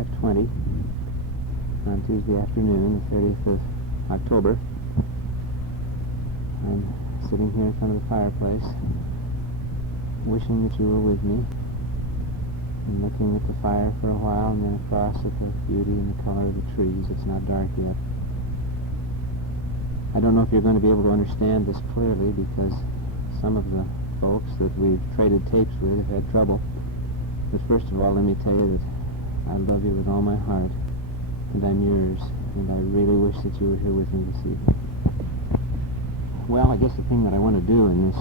5:20 on Tuesday afternoon, the 30th of October. I'm sitting here in front of the fireplace, wishing that you were with me, and looking at the fire for a while, and then across at the beauty and the color of the trees. It's not dark yet. I don't know if you're going to be able to understand this clearly, because some of the folks that we've traded tapes with have had trouble. But first of all, let me tell you that I love you with all my heart, and I'm yours, and I really wish that you were here with me this evening. Well, I guess the thing that I want to do in this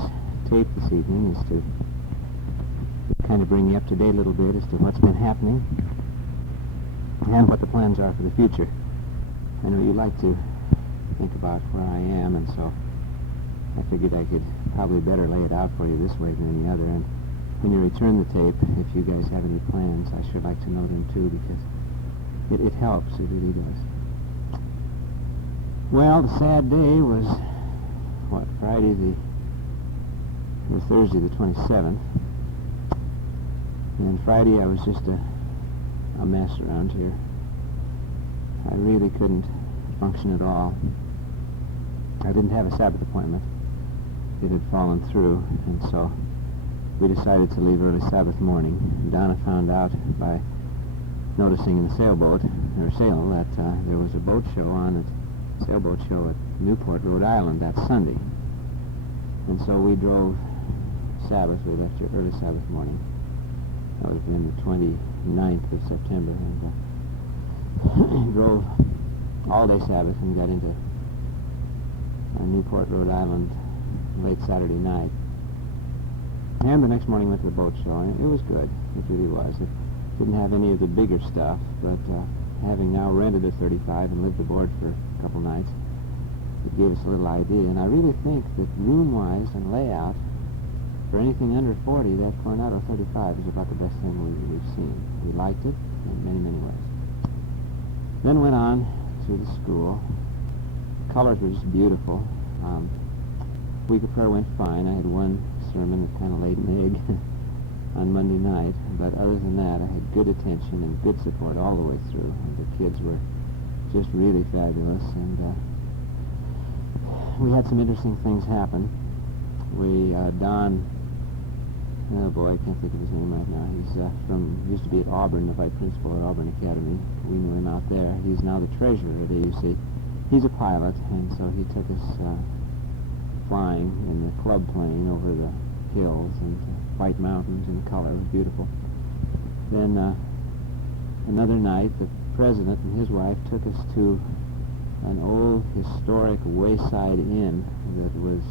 tape this evening is to kind of bring you up to date a little bit as to what's been happening and what the plans are for the future. I know you like to think about where I am, and so I figured I could probably better lay it out for you this way than any other. And when you return the tape, if you guys have any plans, I should like to know them too, because it helps, it really does. Well, the sad day was, Friday the Thursday the 27th. And Friday I was just a mess around here. I really couldn't function at all. I didn't have a Sabbath appointment. It had fallen through, and so we decided to leave early Sabbath morning. Donna found out by noticing in the sailboat, or sail, that there was a boat show on at sailboat show at Newport, Rhode Island that Sunday. And so we drove Sabbath. We left here early Sabbath morning. That would have been the 29th of September, and drove all day Sabbath and got into Newport, Rhode Island late Saturday night. And the next morning went to the boat show, and it was good. It really was. It didn't have any of the bigger stuff, but having now rented a 35 and lived aboard for a couple nights, it gave us a little idea. And I really think that room-wise and layout, for anything under 40, that Coronado 35 is about the best thing we've seen. We liked it in many, many ways. Then went on to the school. The colors were just beautiful. Week of prayer went fine. I had one sermon that kind of laid an egg on Monday night, but other than that, I had good attention and good support all the way through. And the kids were just really fabulous, and we had some interesting things happen. Don, oh boy, I can't think of his name right now. He's used to be at Auburn, the vice principal at Auburn Academy. We knew him out there. He's now the treasurer at AUC. He's a pilot, and so he took us flying in the club plane over the hills and white mountains in color. It was beautiful. Then another night, the president and his wife took us to an old historic wayside inn that was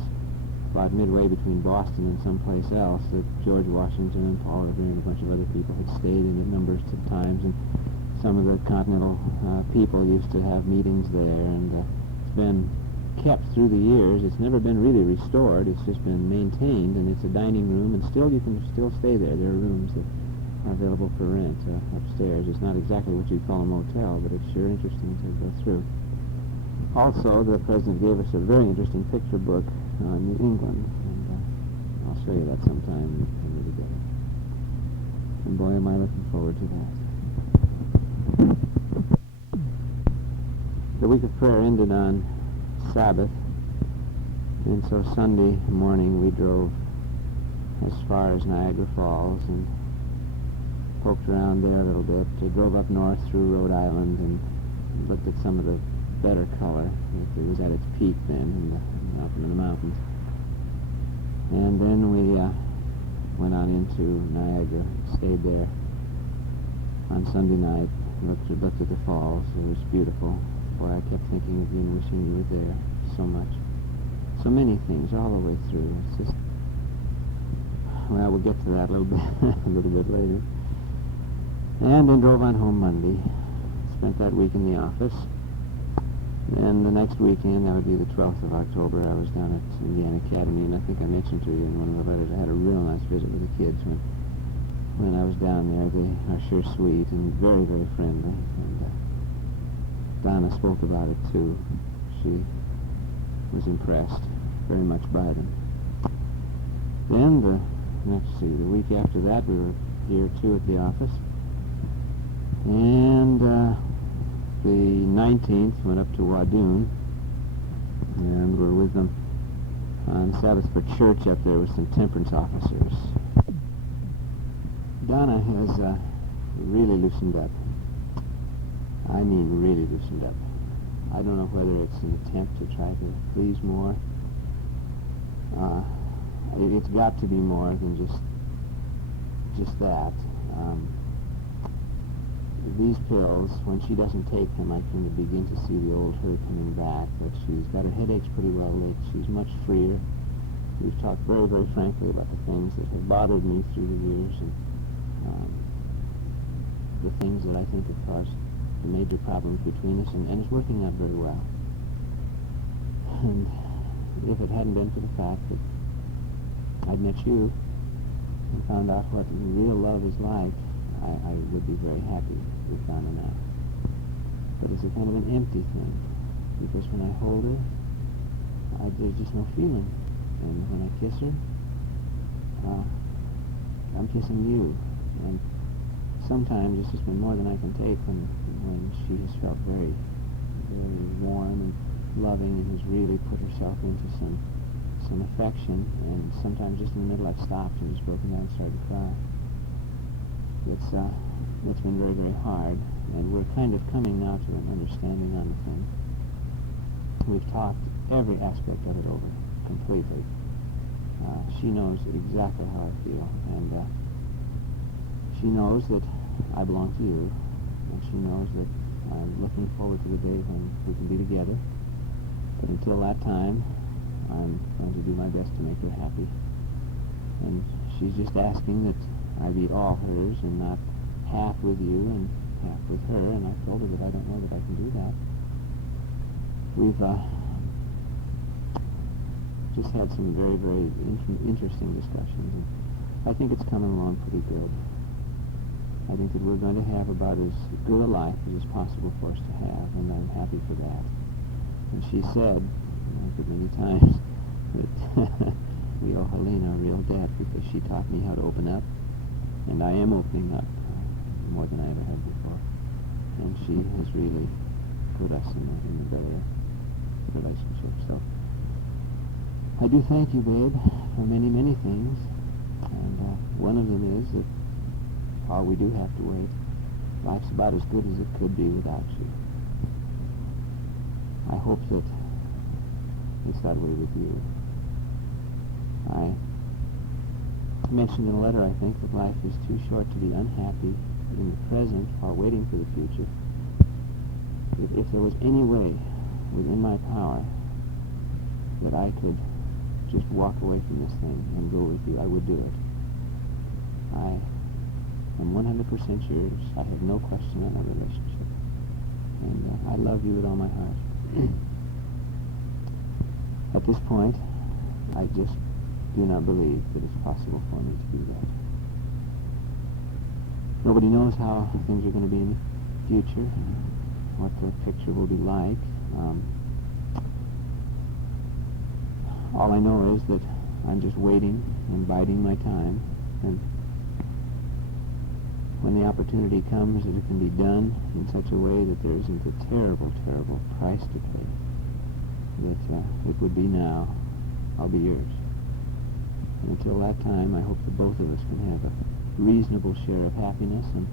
about midway between Boston and someplace else, that George Washington and Paul Revere and a bunch of other people had stayed in at numbers of times, and some of the Continental people used to have meetings there, and it's been kept through the years. It's never been really restored. It's just been maintained, and it's a dining room, and still you can still stay there. There are rooms that are available for rent upstairs. It's not exactly what you'd call a motel, but it's sure interesting to go through. Also, the president gave us a very interesting picture book on New England, and I'll show you that sometime when we're together. And boy, am I looking forward to that. The week of prayer ended on Sabbath, and so Sunday morning we drove as far as Niagara Falls and poked around there a little bit. We drove up north through Rhode Island and looked at some of the better color. It was at its peak then up in the mountains. And then we went on into Niagara, stayed there on Sunday night, looked at the falls. It was beautiful. Boy, I kept thinking of you and wishing you were there so much. So many things all the way through. It's just, well, we'll get to that a little bit later. And then drove on home Monday. Spent that week in the office. Then the next weekend, that would be the 12th of October, I was down at Indiana Academy, and I think I mentioned to you in one of the letters, I had a real nice visit with the kids when I was down there. They are sure sweet and very, very friendly. And Donna spoke about it too. She was impressed very much by them. Then the week after that, we were here too at the office. And the 19th went up to Wadoon, and we're with them on Sabbath for church up there with some temperance officers. Donna has really loosened up. I mean really loosened up. I don't know whether it's an attempt to try to please more. It's got to be more than just that. These pills, when she doesn't take them, I can begin to see the old her coming back, but she's got her headaches pretty well licked. She's much freer. We've talked very, very frankly about the things that have bothered me through the years, and the things that I think have caused the major problems between us, and it's working out very well. And if it hadn't been for the fact that I'd met you and found out what real love is like, I would be very happy with Donna now. But it's a kind of an empty thing, because when I hold her, there's just no feeling. And when I kiss her, I'm kissing you. And sometimes it's just been more than I can take when she has felt very, very warm and loving and has really put herself into some affection. And sometimes just in the middle I've stopped and just broken down and started to cry. It's been very, very hard, and we're kind of coming now to an understanding on the thing. We've talked every aspect of it over completely. She knows exactly how I feel, and she knows that I belong to you, and she knows that I'm looking forward to the day when we can be together. But until that time, I'm going to do my best to make her happy. And she's just asking that I be all hers and not half with you and half with her, and I told her that I don't know that I can do that. We've just had some very, very interesting discussions, and I think it's coming along pretty good. I think that we're going to have about as good a life as is possible for us to have, and I'm happy for that. And she said, I think many times, that we owe Helena a real debt because she taught me how to open up. And I am opening up more than I ever had before. And she has really put us in a better relationship. So I do thank you, babe, for many, many things. And one of them is that while we do have to wait, life's about as good as it could be without you. I hope that it's that way with you. I mentioned in a letter, I think, that life is too short to be unhappy in the present while waiting for the future. If there was any way within my power that I could just walk away from this thing and go with you, I would do it. I am 100% yours. I have no question on our relationship. And I love you with all my heart. At this point, I just do not believe that it's possible for me to do that. Nobody knows how things are going to be in the future, what the picture will be like. All I know is that I'm just waiting and biding my time, and when the opportunity comes that it can be done in such a way that there isn't a terrible, terrible price to pay, that it would be now, I'll be yours. And until that time, I hope that both of us can have a reasonable share of happiness and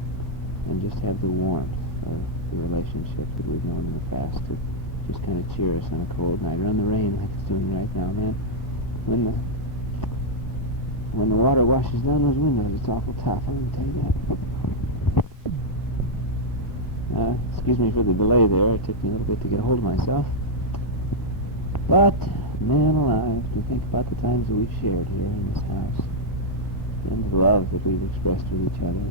just have the warmth of the relationship that we've known in the past to just kind of cheer us on a cold night or on the rain like it's doing right now, man. When the water washes down those windows, it's awful tough, I'm going to tell you that. Excuse me for the delay there. It took me a little bit to get a hold of myself. But, man alive, to think about the times that we've shared here in this house, and the love that we've expressed with each other,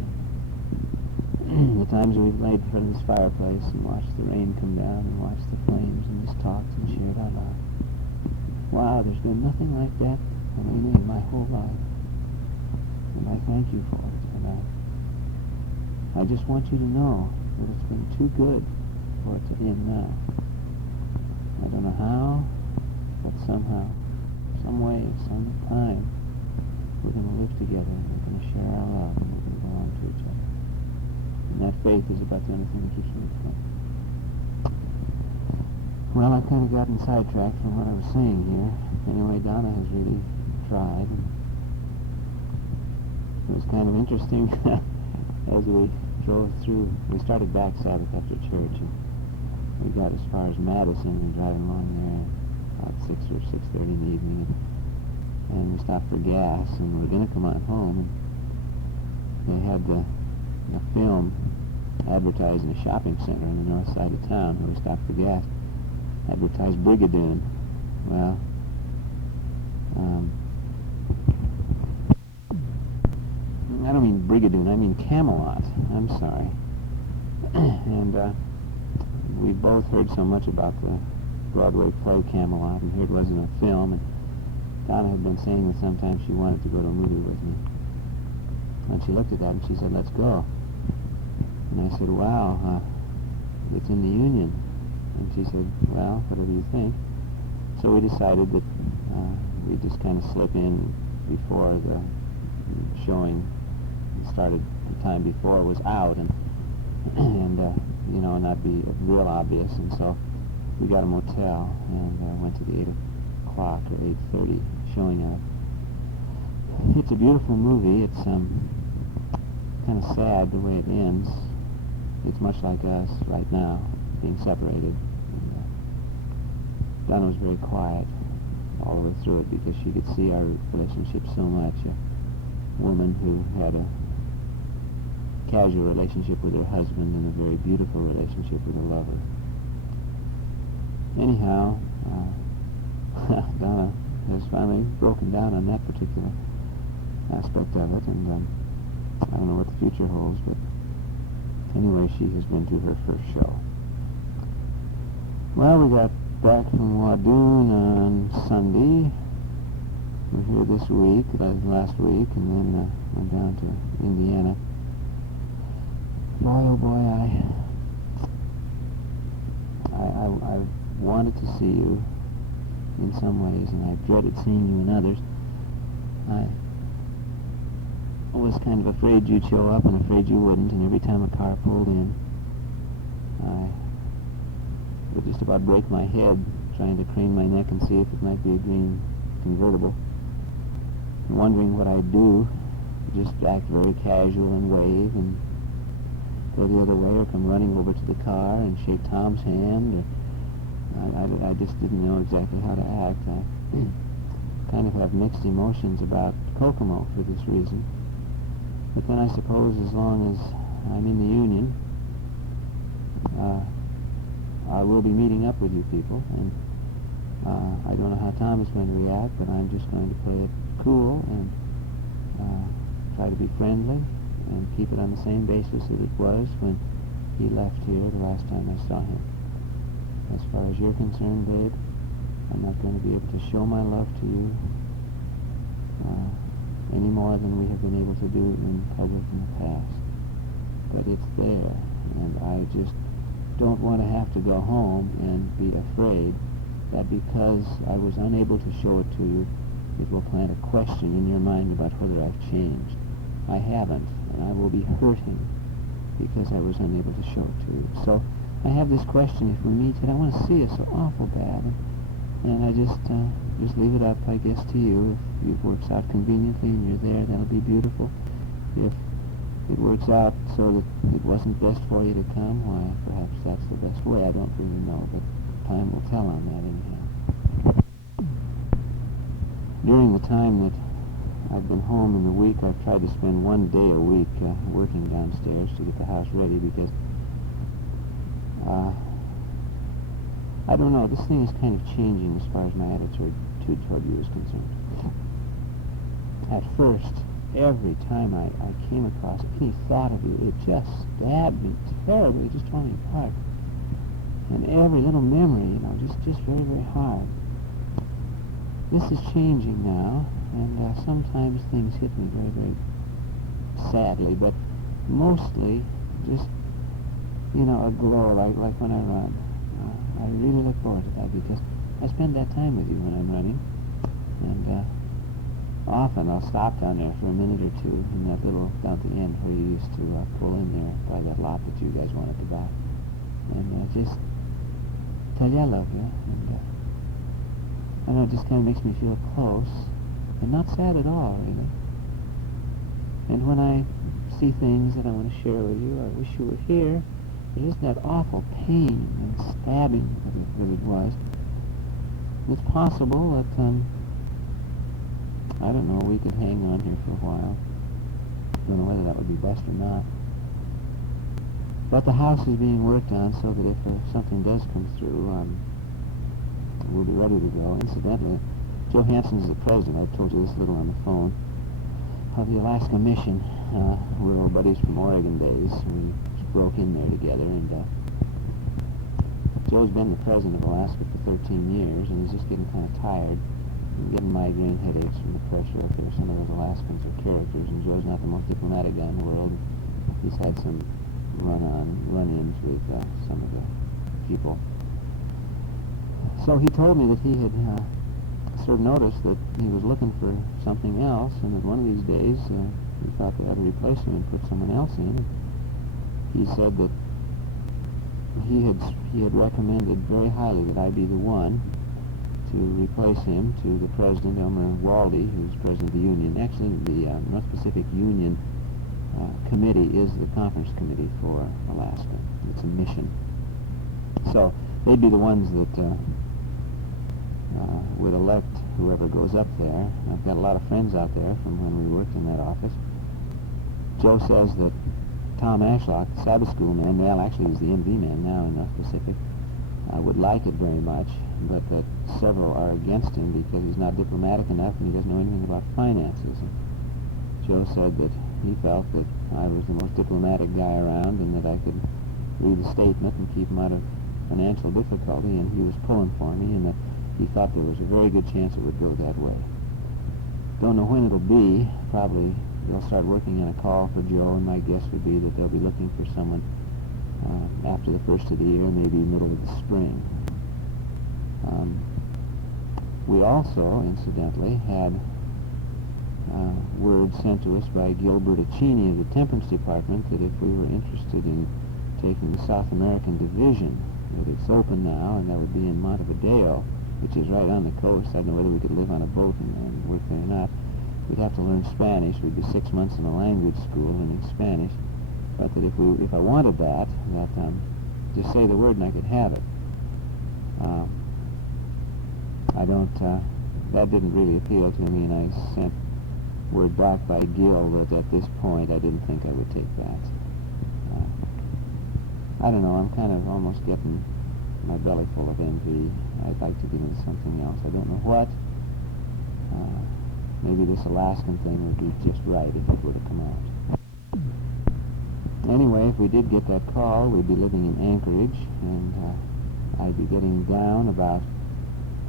the times that we've laid in front of this fireplace and watched the rain come down and watched the flames and just talked and shared our love. Wow, there's been nothing like that, Helena, in my whole life. And I thank you for it. And I just want you to know that it's been too good for it to end now. I don't know how, but somehow, some way, some time, we're going to live together and we're going to share our love and we're going to belong to each other. And that faith is about the only thing that keeps me going. Well, I've kind of gotten sidetracked from what I was saying here. Anyway, Donna has really tried. And it was kind of interesting as we drove through. We started back Sabbath after church, and we got as far as Madison and driving along there about 6 or 6:30 in the evening. And we stopped for gas, and we were going to come on home. And they had the film advertised in a shopping center on the north side of town where we stopped for gas. Advertised Brigadoon. Well, I don't mean Brigadoon, I mean Camelot. I'm sorry. And we both heard so much about the Broadway play Camelot, and here it was in a film, and Donna had been saying that sometimes she wanted to go to a movie with me. And she looked at that and she said, "Let's go." And I said, "Wow, it's in the Union." And she said, "Well, whatever you think." So we decided that we'd just kind of slip in before the showing started, the time before was out, and you know, not be real obvious. And so we got a motel and went to the 8 o'clock or 8:30 showing of. It's a beautiful movie. It's kind of sad the way it ends. It's much like us right now, being separated. And, Donna was very quiet all the way through it because she could see our relationship so much. A woman who had a casual relationship with her husband and a very beautiful relationship with a lover. Anyhow, Donna has finally broken down on that particular aspect of it, and I don't know what the future holds, but anyway, she has been to her first show. Well, we got back from Wadoon on Sunday. We're here this week, last week, and then went down to Indiana. Boy, oh boy, I wanted to see you in some ways, and I dreaded seeing you in others. I was kind of afraid you'd show up and afraid you wouldn't, and every time a car pulled in, I would just about break my head trying to crane my neck and see if it might be a green convertible. And wondering what I'd do, just act very casual and wave and go the other way, or come running over to the car and shake Tom's hand, or I just didn't know exactly how to act. I kind of have mixed emotions about Kokomo for this reason. But then I suppose as long as I'm in the Union, I will be meeting up with you people, and I don't know how Tom is going to react, but I'm just going to play it cool and try to be friendly and keep it on the same basis that it was when he left here the last time I saw him. As far as you're concerned, babe, I'm not going to be able to show my love to you any more than we have been able to do in public in the past. But it's there, and I just don't want to have to go home and be afraid that because I was unable to show it to you, it will plant a question in your mind about whether I've changed. I haven't, and I will be hurting because I was unable to show it to you. So I have this question: if we meet, and I want to see you so awful bad, and I just leave it up, I guess, to you. If it works out conveniently and you're there, that'll be beautiful. If it works out so that it wasn't best for you to come, why, perhaps that's the best way. I don't really know, but time will tell on that anyhow. During the time that I've been home in the week, I've tried to spend one day a week working downstairs to get the house ready because I don't know, this thing is kind of changing as far as my attitude toward you is concerned. At first, every time I came across any thought of you, it just stabbed me terribly, just tore me apart. And every little memory, you know, just very, very hard. This is changing now, and sometimes things hit me very, very sadly, but mostly just, you know, a glow, like when I run. I really look forward to that because I spend that time with you when I'm running, and often I'll stop down there for a minute or two in that little, down at the end where you used to pull in there by that lot that you guys wanted to buy. And just tell you I love you. And I don't know, it just kind of makes me feel close. And not sad at all, really. And when I see things that I want to share with you, I wish you were here. There is that awful pain and stabbing that it was. It's possible that, I don't know, we could hang on here for a while. Don't know whether that would be best or not. But the house is being worked on so that if something does come through, we'll be ready to go. Incidentally, Joe Hansen is the president. I told you this a little on the phone, of the Alaska Mission. We're old buddies from Oregon days. We broke in there together, and Joe's been the president of Alaska for 13 years, and he's just getting kind of tired and getting migraine headaches from the pressure up there. Some of those Alaskans are characters, and Joe's not the most diplomatic guy in the world. He's had some run-ins with some of the people. So he told me that he had sort of noticed that he was looking for something else, and that one of these days he thought they ought to replace him and put someone else in. He said that he had recommended very highly that I be the one to replace him to the president, Elmer Waldy, who's president of the union. Actually, the North Pacific Union Committee is the conference committee for Alaska. It's a mission. So they'd be the ones that would elect whoever goes up there. I've got a lot of friends out there from when we worked in that office. Joe says that Tom Ashlock, the Sabbath School man, well, actually he's the MV man now in North Pacific, would like it very much, but that several are against him because he's not diplomatic enough and he doesn't know anything about finances. And Joe said that he felt that I was the most diplomatic guy around and that I could read the statement and keep him out of financial difficulty, and he was pulling for me, and that he thought there was a very good chance it would go that way. Don't know when it'll be. Probably they'll start working on a call for Joe, and my guess would be that they'll be looking for someone after the first of the year, maybe middle of the spring. We also, incidentally, had word sent to us by Gil Bertuccini of the Temperance Department that if we were interested in taking the South American Division, that it's open now, and that would be in Montevideo, which is right on the coast. I don't know whether we could live on a boat and work there or not. We'd have to learn Spanish. We'd be 6 months in a language school learning Spanish. But that if I wanted that just say the word and I could have it. That didn't really appeal to me, and I sent word back by Gil that at this point I didn't think I would take that. I don't know, I'm kind of almost getting my belly full of envy. I'd like to get into something else. I don't know what. Maybe this Alaskan thing would be just right if it were to come out. Anyway, if we did get that call, we'd be living in Anchorage, and I'd be getting down about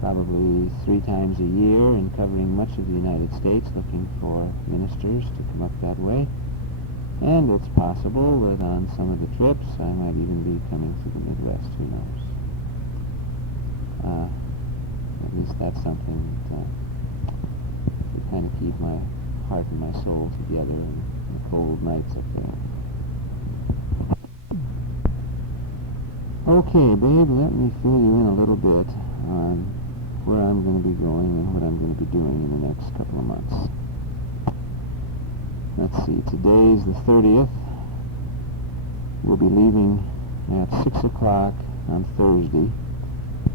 probably 3 times a year and covering much of the United States, looking for ministers to come up that way. And it's possible that on some of the trips I might even be coming through the Midwest, who knows. At least that's something that would kind of keep my heart and my soul together in the cold nights up there. Okay, babe, let me fill you in a little bit on where I'm going to be going and what I'm going to be doing in the next couple of months. Let's see, today's the 30th. We'll be leaving at 6 o'clock on Thursday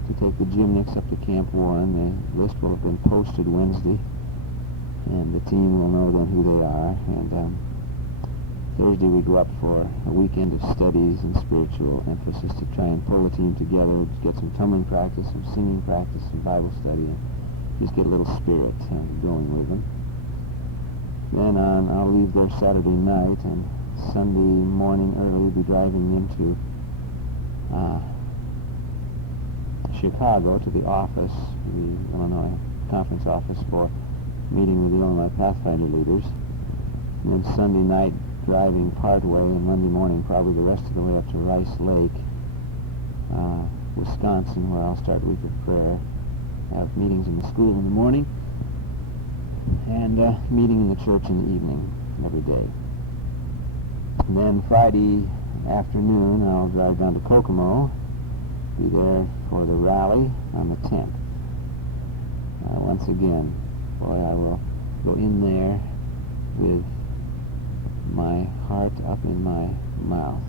to take the gymnics up to Camp Warren. The list will have been posted Wednesday, and the team will know then who they are. And Thursday we go up for a weekend of studies and spiritual emphasis to try and pull the team together, get some tumbling practice, some singing practice, some Bible study, and just get a little spirit going with them. Then I'll leave there Saturday night, and Sunday morning early be driving into Chicago to the office, the Illinois conference office, for meeting with the Illinois Pathfinder leaders. And then Sunday night driving part way, and Monday morning probably the rest of the way up to Rice Lake, Wisconsin, where I'll start a week of prayer, have meetings in the school in the morning, and meeting in the church in the evening every day. And then Friday afternoon, I'll drive down to Kokomo, be there for the rally on the 10th. Once again, boy, I will go in there with my heart up in my mouth,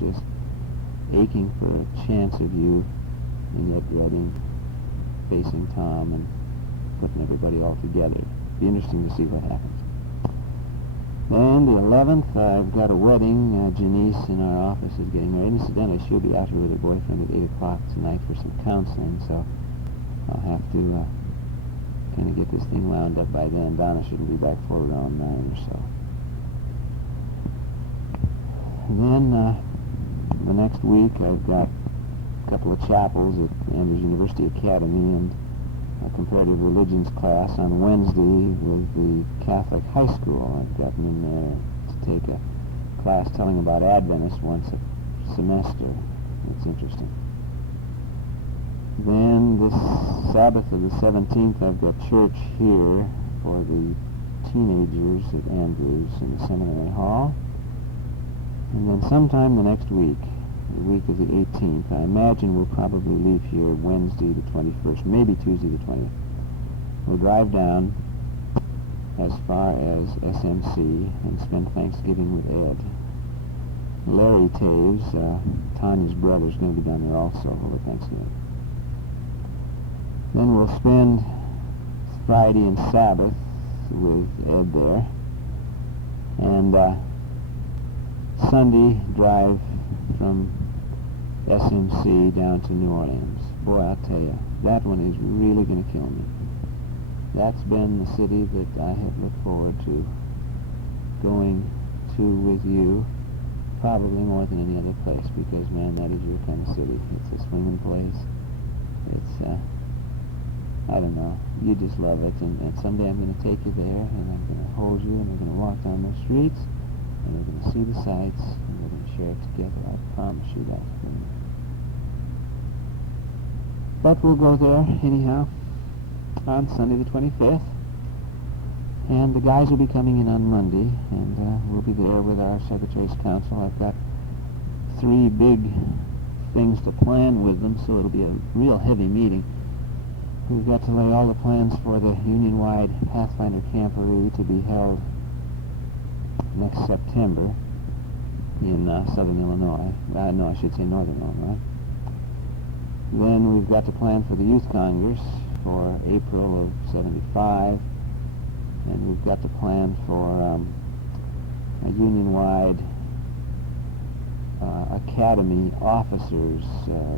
just aching for a chance of you, and yet dreading facing Tom and putting everybody all together. Be interesting to see what happens. Then the 11th, I've got a wedding. Janice in our office is getting married. Incidentally, she'll be out here with her boyfriend at 8 o'clock tonight for some counseling, so I'll have to kind of get this thing wound up by then. Donna shouldn't be back for around 9 or so. And then the next week, I've got a couple of chapels at Andrews University Academy and a comparative religions class on Wednesday with the Catholic high school. I've gotten in there to take a class telling about Adventists once a semester. It's interesting. Then this Sabbath of the 17th, I've got church here for the teenagers at Andrews in the seminary hall. And then sometime the next week, the week of the 18th, I imagine we'll probably leave here Wednesday the 21st, maybe Tuesday the 20th. We'll drive down as far as SMC and spend Thanksgiving with Ed. Larry Taves, Tanya's brother, is going to be down there also over Thanksgiving. Then we'll spend Friday and Sabbath with Ed there. And Sunday, drive from SMC down to New Orleans. Boy, I'll tell you, that one is really going to kill me. That's been the city that I have looked forward to going to with you, probably more than any other place, because, man, that is your kind of city. It's a swinging place. It's, I don't know, you just love it, and someday I'm going to take you there, and I'm going to hold you, and we're going to walk down those streets, and we're going to see the sights, and we're going to share it together. I promise you that. But we'll go there anyhow on Sunday the 25th, and the guys will be coming in on Monday, and we'll be there with our Secretary's Council. I've got 3 big things to plan with them, so it'll be a real heavy meeting. We've got to lay all the plans for the Union-wide Pathfinder Camporee to be held next September in southern Illinois. No, I should say northern Illinois. Then we've got to plan for the Youth Congress for April of '75, and we've got to plan for a Union-wide Academy Officers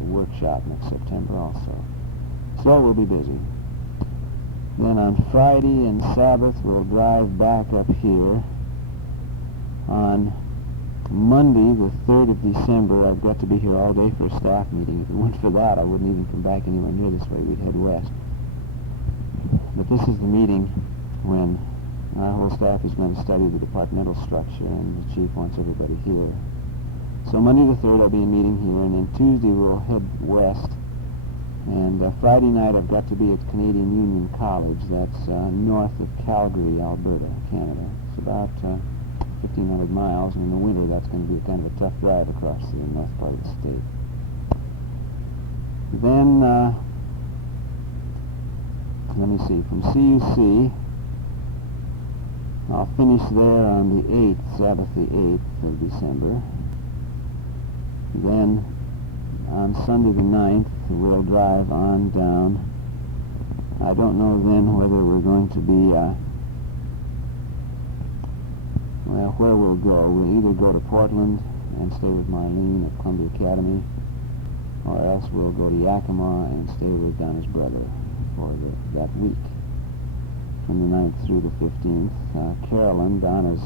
Workshop next September also. So we'll be busy. Then on Friday and Sabbath, we'll drive back up here. On Monday, the 3rd of December, I've got to be here all day for a staff meeting. If it weren't for that, I wouldn't even come back anywhere near this way. We'd head west. But this is the meeting when our whole staff is going to study the departmental structure, and the chief wants everybody here. So Monday the 3rd, I'll be in meeting here, and then Tuesday we'll head west. And Friday night, I've got to be at Canadian Union College. That's north of Calgary, Alberta, Canada. It's about 1,500 miles, and in the winter, that's going to be kind of a tough drive across the north part of the state. Then, let me see, from CUC, I'll finish there on the 8th, Sabbath the 8th of December. Then, on Sunday the 9th, we'll drive on down. I don't know then whether we're going to be, well, where we'll go. We'll either go to Portland and stay with Marlene at Columbia Academy, or else we'll go to Yakima and stay with Donna's brother for that week, from the 9th through the 15th. Carolyn, Donna's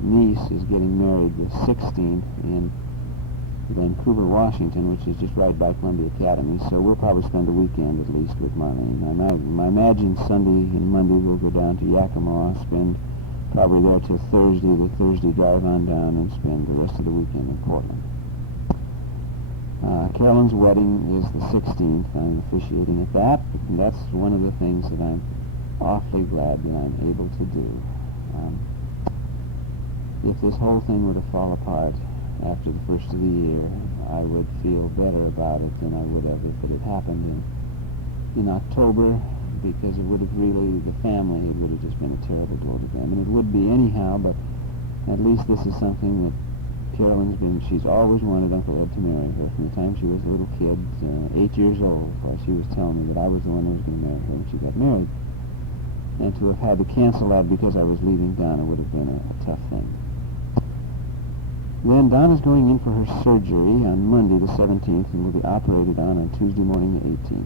niece, is getting married the 16th in Vancouver, Washington, which is just right by Columbia Academy, so we'll probably spend a weekend at least with Marlene. I imagine Sunday and Monday we'll go down to Yakima, spend probably there till Thursday, the Thursday drive on down, and spend the rest of the weekend in Portland. Carolyn's wedding is the 16th. I'm officiating at that, and that's one of the things that I'm awfully glad that I'm able to do. Um, if this whole thing were to fall apart after the first of the year, I would feel better about it than I would have if it had happened in October, because it would have really, the family, it would have just been a terrible blow to them. And it would be anyhow, but at least this is something that Carolyn's she's always wanted Uncle Ed to marry her from the time she was a little kid, 8 years old, while she was telling me that I was the one who was going to marry her when she got married. And to have had to cancel that because I was leaving Donna would have been a tough thing. Then Donna's going in for her surgery on Monday the 17th and will be operated on Tuesday morning the 18th.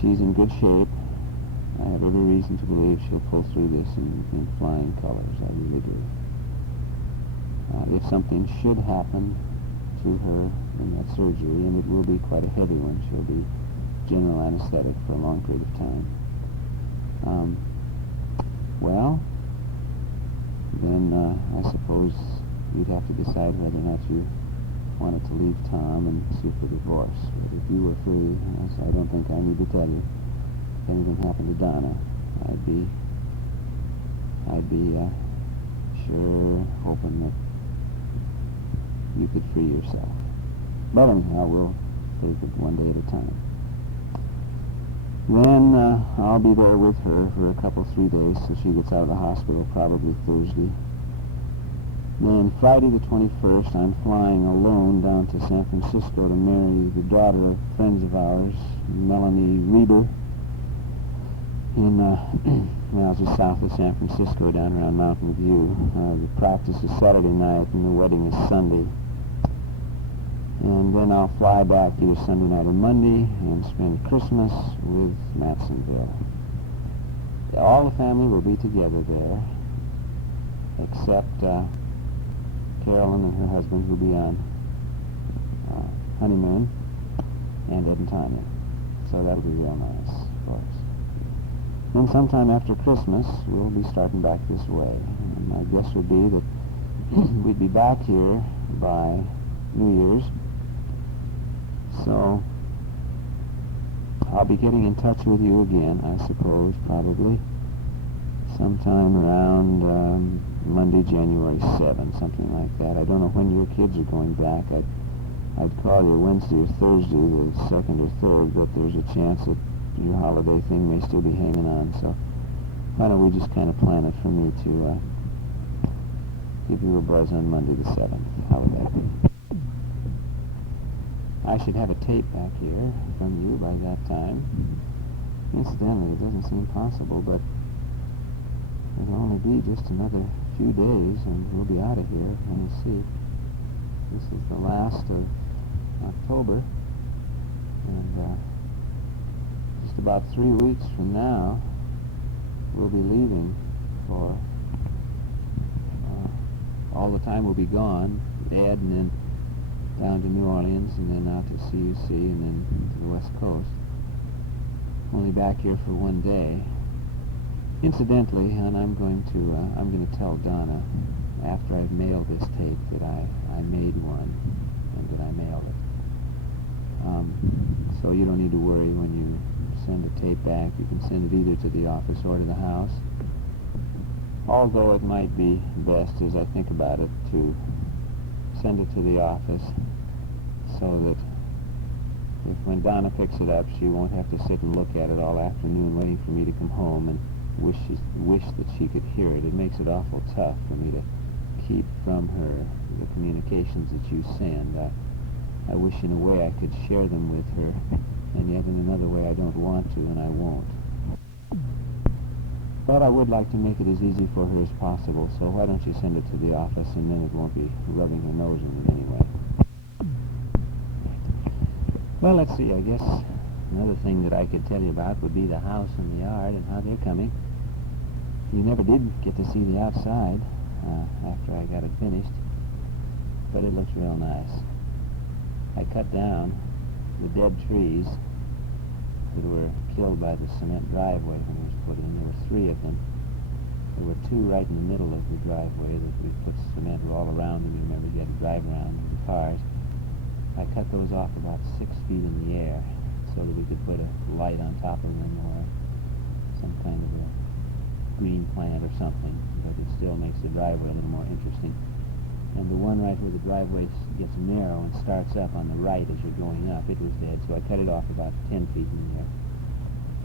She's in good shape. I have every reason to believe she'll pull through this in flying colors. I really do. If something should happen to her in that surgery, and it will be quite a heavy one, she'll be general anesthetic for a long period of time. Well, then I suppose you'd have to decide whether or not you wanted to leave Tom and sue for divorce. But if you were free, I don't think I need to tell you, if anything happened to Donna, I'd be sure hoping that you could free yourself. But anyhow, we'll take it one day at a time. Then I'll be there with her for a couple, 3 days till she gets out of the hospital, probably Thursday. Then Friday the 21st, I'm flying alone down to San Francisco to marry the daughter of friends of ours, Melanie Reber, in, well, just south of San Francisco, down around Mountain View. The practice is Saturday night and the wedding is Sunday. And then I'll fly back either Sunday night or Monday and spend Christmas with Matsonville. All the family will be together there, except Carolyn and her husband, who'll be on honeymoon, and Ed and Tanya. So that'll be real nice for us. Then sometime after Christmas, we'll be starting back this way. And my guess would be that we'd be back here by New Year's. So I'll be getting in touch with you again, I suppose, probably sometime around Monday, January 7th, something like that. I don't know when your kids are going back. I'd call you Wednesday or Thursday, the 2nd or 3rd, but there's a chance that your holiday thing may still be hanging on. So why don't we just kind of plan it for me to give you a buzz on Monday the 7th. How would that be? I should have a tape back here from you by that time. Incidentally, it doesn't seem possible, but it'll only be just another few days and we'll be out of here. Let me see. This is the last of October, and just about 3 weeks from now we'll be leaving for all the time we'll be gone, Ed, and then down to New Orleans, and then out to CUC, and then to the West Coast. Only back here for 1 day. Incidentally, and I'm going to tell Donna after I've mailed this tape that I made one and that I mailed it. So you don't need to worry when you send a tape back. You can send it either to the office or to the house. Although it might be best, as I think about it, to send it to the office so that when Donna picks it up, she won't have to sit and look at it all afternoon waiting for me to come home and wish that she could hear it. It makes it awful tough for me to keep from her the communications that you send. I wish in a way I could share them with her, and yet in another way I don't want to, and I won't. But I would like to make it as easy for her as possible, so why don't you send it to the office, and then it won't be rubbing her nose in it anyway. Well, let's see, I guess another thing that I could tell you about would be the house and the yard and how they're coming. You never did get to see the outside after I got it finished, but it looks real nice. I cut down the dead trees that were killed by the cement driveway when it was put in. There were 3 of them. There were 2 right in the middle of the driveway that we put cement all around, and you remember you had to drive around in cars. I cut those off about 6 feet in the air, so that we could put a light on top of them or some kind of a green plant or something, but it still makes the driveway a little more interesting. And the one right where the driveway gets narrow and starts up on the right as you're going up, it was dead, so I cut it off about 10 feet in the air.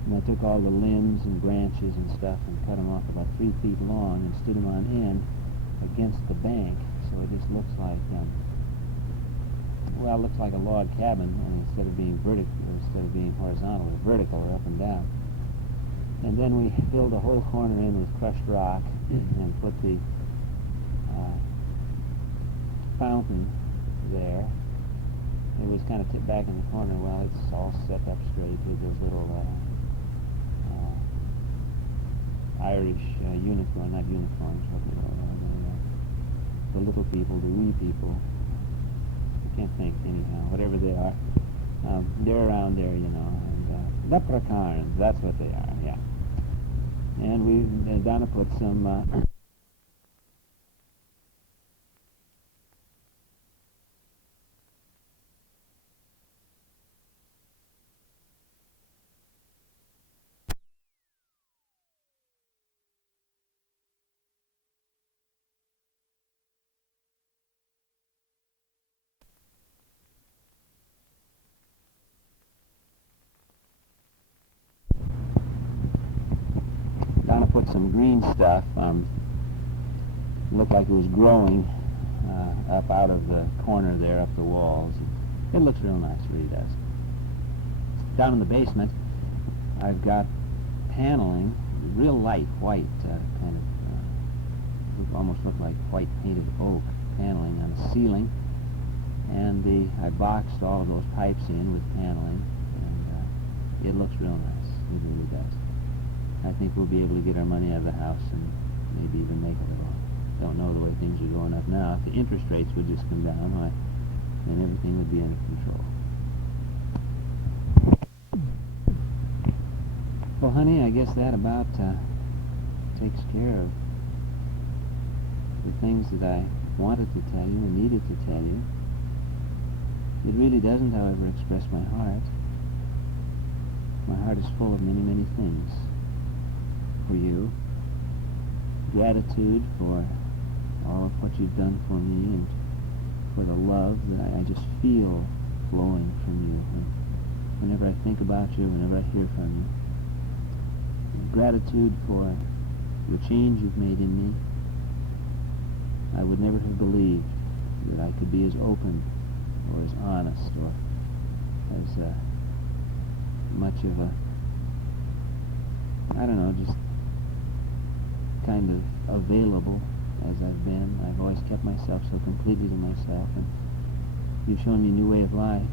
And I took all the limbs and branches and stuff and cut them off about 3 feet long and stood them on end against the bank, so it just looks like, well, it looks like a log cabin, and instead of being horizontal, it's vertical or up and down. And then we filled the whole corner in with crushed rock and put the fountain there. It was kind of tipped back in the corner. Well, it's all set up straight with those little Irish not uniforms, what they are, the little people, the wee people. I can't think anyhow, whatever they are. They're around there, you know, and leprechauns, that's what they are, yeah. And Donna put some green stuff. Looked like it was growing up out of the corner there, up the walls. It looks real nice, it really does. Down in the basement, I've got paneling, real light white, kind of, almost look like white painted oak paneling on the ceiling. And I boxed all of those pipes in with paneling, and it looks real nice, it really does. I think we'll be able to get our money out of the house and maybe even make a little. Don't know the way things are going up now. If the interest rates would just come down, why, then everything would be under control. Well, honey, I guess that about takes care of the things that I wanted to tell you and needed to tell you. It really doesn't, however, express my heart. My heart is full of many, many things. For you, gratitude for all of what you've done for me and for the love that I just feel flowing from you whenever I think about you, whenever I hear from you. Gratitude for the change you've made in me. I would never have believed that I could be as open or as honest or as much of a, I don't know, just kind of available as I've been. I've always kept myself so completely to myself, and you've shown me a new way of life,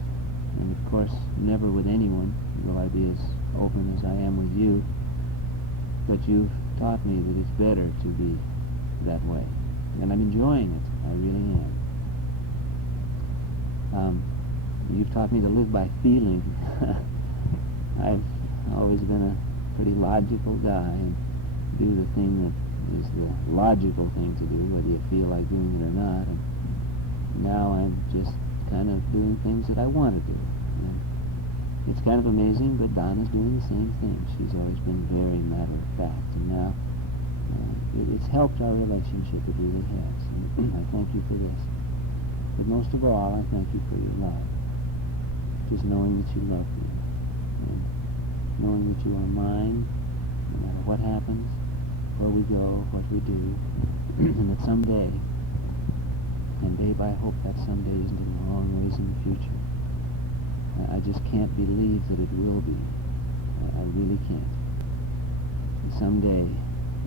and of course never with anyone will I be as open as I am with you, but you've taught me that it's better to be that way, and I'm enjoying it. I really am. You've taught me to live by feeling. I've always been a pretty logical guy and do the thing that is the logical thing to do, whether you feel like doing it or not. And now I'm just kind of doing things that I want to do. And it's kind of amazing, but Donna's doing the same thing. She's always been very matter-of-fact, and now it's helped our relationship. It really has. And I thank you for this. But most of all, I thank you for your love. Just knowing that you love me, and knowing that you are mine, no matter what happens, where we go, what we do, and that someday, and babe, I hope that someday isn't in a long ways in the future. I just can't believe that it will be. I really can't. And someday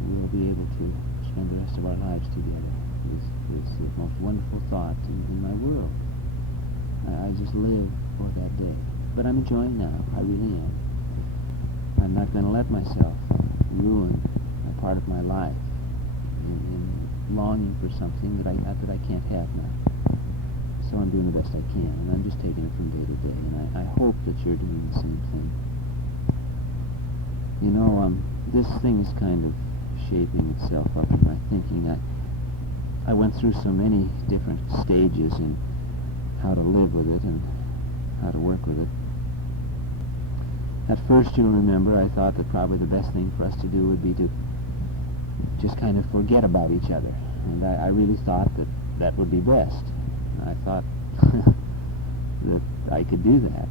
we'll be able to spend the rest of our lives together. It's the most wonderful thought in my world. I just live for that day. But I'm enjoying now. I really am. I'm not going to let myself ruin a part of my life in longing for something that I can't have now. So I'm doing the best I can, and I'm just taking it from day to day, and I hope that you're doing the same thing. You know, this thing is kind of shaping itself up in my thinking. I went through so many different stages in how to live with it and how to work with it. At first, you'll remember, I thought that probably the best thing for us to do would be to just kind of forget about each other. And I really thought that that would be best. I thought that I could do that.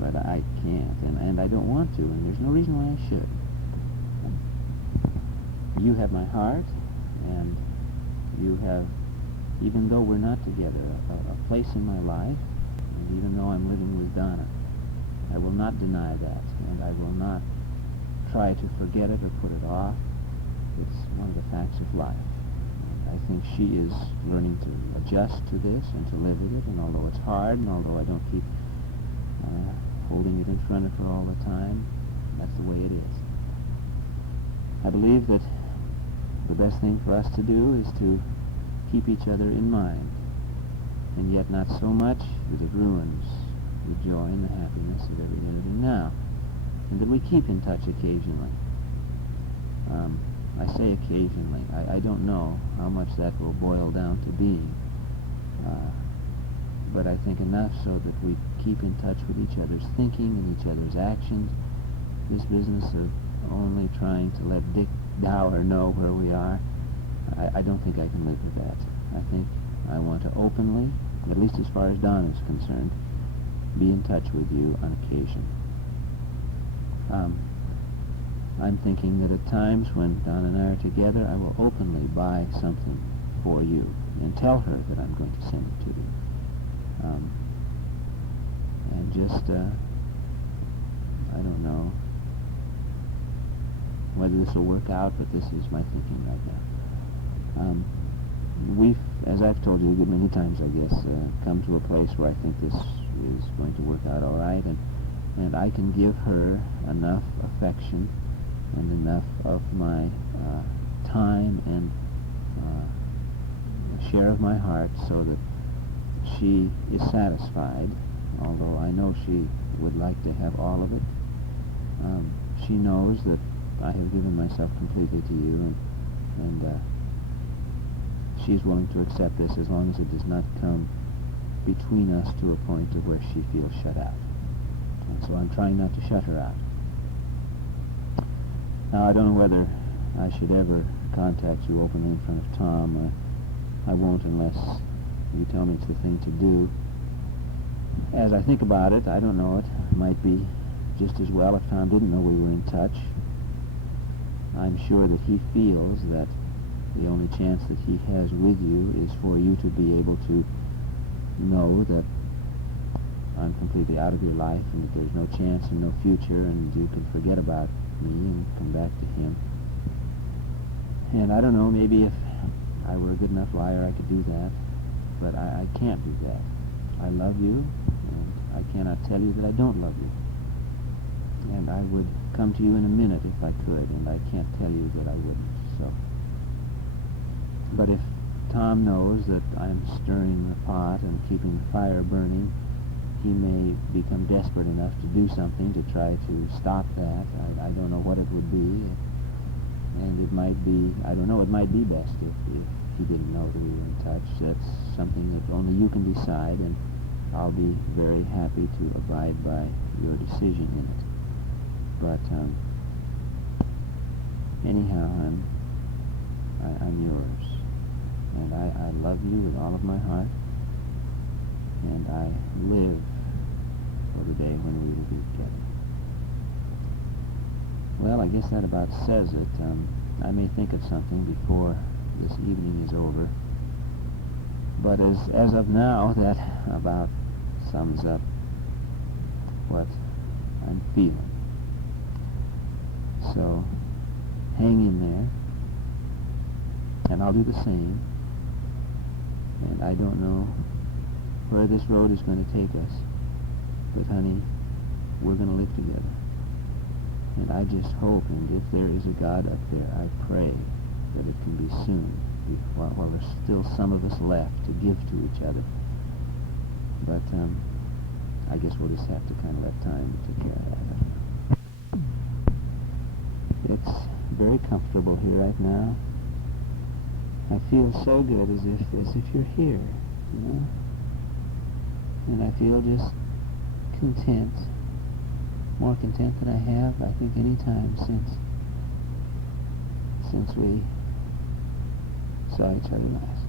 But I can't, and I don't want to, and there's no reason why I should. You have my heart, and you have, even though we're not together, a place in my life, and even though I'm living with Donna, I will not deny that, and I will not try to forget it or put it off. It's one of the facts of life. I think she is learning to adjust to this and to live with it, and although it's hard, and although I don't keep holding it in front of her all the time, that's the way it is. I believe that the best thing for us to do is to keep each other in mind, and yet not so much that it ruins the joy and the happiness of every minute and now, and that we keep in touch occasionally. I say occasionally. I don't know how much that will boil down to being, but I think enough so that we keep in touch with each other's thinking and each other's actions. This business of only trying to let Dick Dower know where we are, I don't think I can live with that. I think I want to openly, at least as far as Don is concerned, be in touch with you on occasion. I'm thinking that at times when Don and I are together, I will openly buy something for you and tell her that I'm going to send it to you. And just, I don't know whether this will work out, but this is my thinking right now. We've, as I've told you a good many times, I guess, come to a place where I think this is going to work out all right, and I can give her enough affection and enough of my time and share of my heart so that she is satisfied, although I know she would like to have all of it. She knows that I have given myself completely to you, and she's willing to accept this as long as it does not come between us to a point of where she feels shut out. And so I'm trying not to shut her out. Now, I don't know whether I should ever contact you openly in front of Tom. I won't unless you tell me it's the thing to do. As I think about it, I don't know, it might be just as well if Tom didn't know we were in touch. I'm sure that he feels that the only chance that he has with you is for you to be able to know that I'm completely out of your life and that there's no chance and no future, and you can forget about me and come back to him. And I don't know, maybe if I were a good enough liar I could do that, but I can't do that. I love you, and I cannot tell you that I don't love you. And I would come to you in a minute if I could, and I can't tell you that I wouldn't. So, but if Tom knows that I'm stirring the pot and keeping the fire burning, he may become desperate enough to do something to try to stop that. I don't know what it would be, and it might be, I don't know, it might be best if he didn't know that we were in touch. That's something that only you can decide, and I'll be very happy to abide by your decision in it. But anyhow, I'm yours, and I love you with all of my heart, and I live for the day when we will be together. Well, I guess that about says it. I may think of something before this evening is over, but as of now, that about sums up what I'm feeling. So, hang in there, and I'll do the same, and I don't know where this road is going to take us, but honey, we're going to live together. And I just hope, and if there is a God up there, I pray that it can be soon, while there's still some of us left to give to each other. But I guess we'll just have to kind of let time take care of that. It's very comfortable here right now. I feel so good as if you're here, you know? And I feel just content more content than I have, I think, any time since we saw each other last.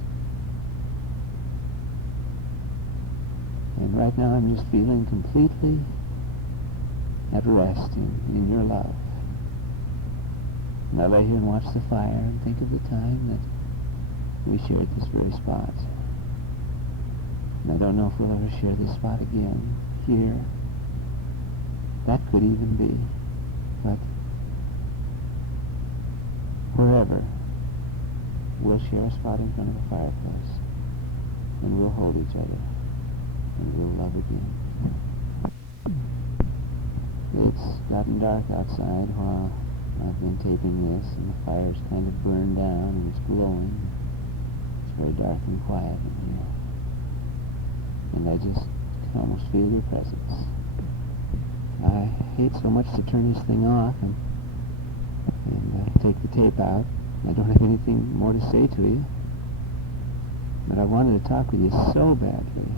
And right now I'm just feeling completely at rest in your love. And I lay here and watch the fire and think of the time that we shared this very spot. And I don't know if we'll ever share this spot again here. That could even be. But wherever, we'll share a spot in front of the fireplace. And we'll hold each other. And we'll love again. It's gotten dark outside while I've been taping this, and the fire's kind of burned down and it's glowing. It's very dark and quiet in here. And I just can almost feel your presence. I hate so much to turn this thing off and take the tape out. I don't have anything more to say to you. But I wanted to talk with you so badly.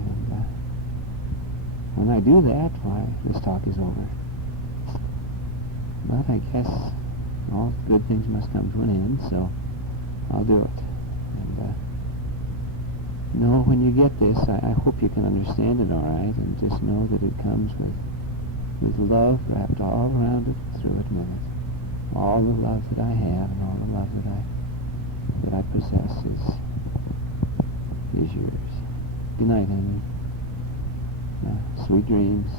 And when I do that, why, this talk is over. But I guess all good things must come to an end, so I'll do it. And, when you get this, I hope you can understand it all right, and just know that it comes with love wrapped all around it, through it, with it. All the love that I have and all the love that I possess is yours. Good night, honey. Sweet dreams.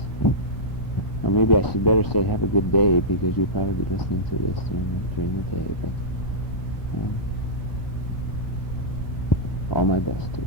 Or maybe I should better say have a good day, because you'll probably be listening to this during the day. But all my best to you.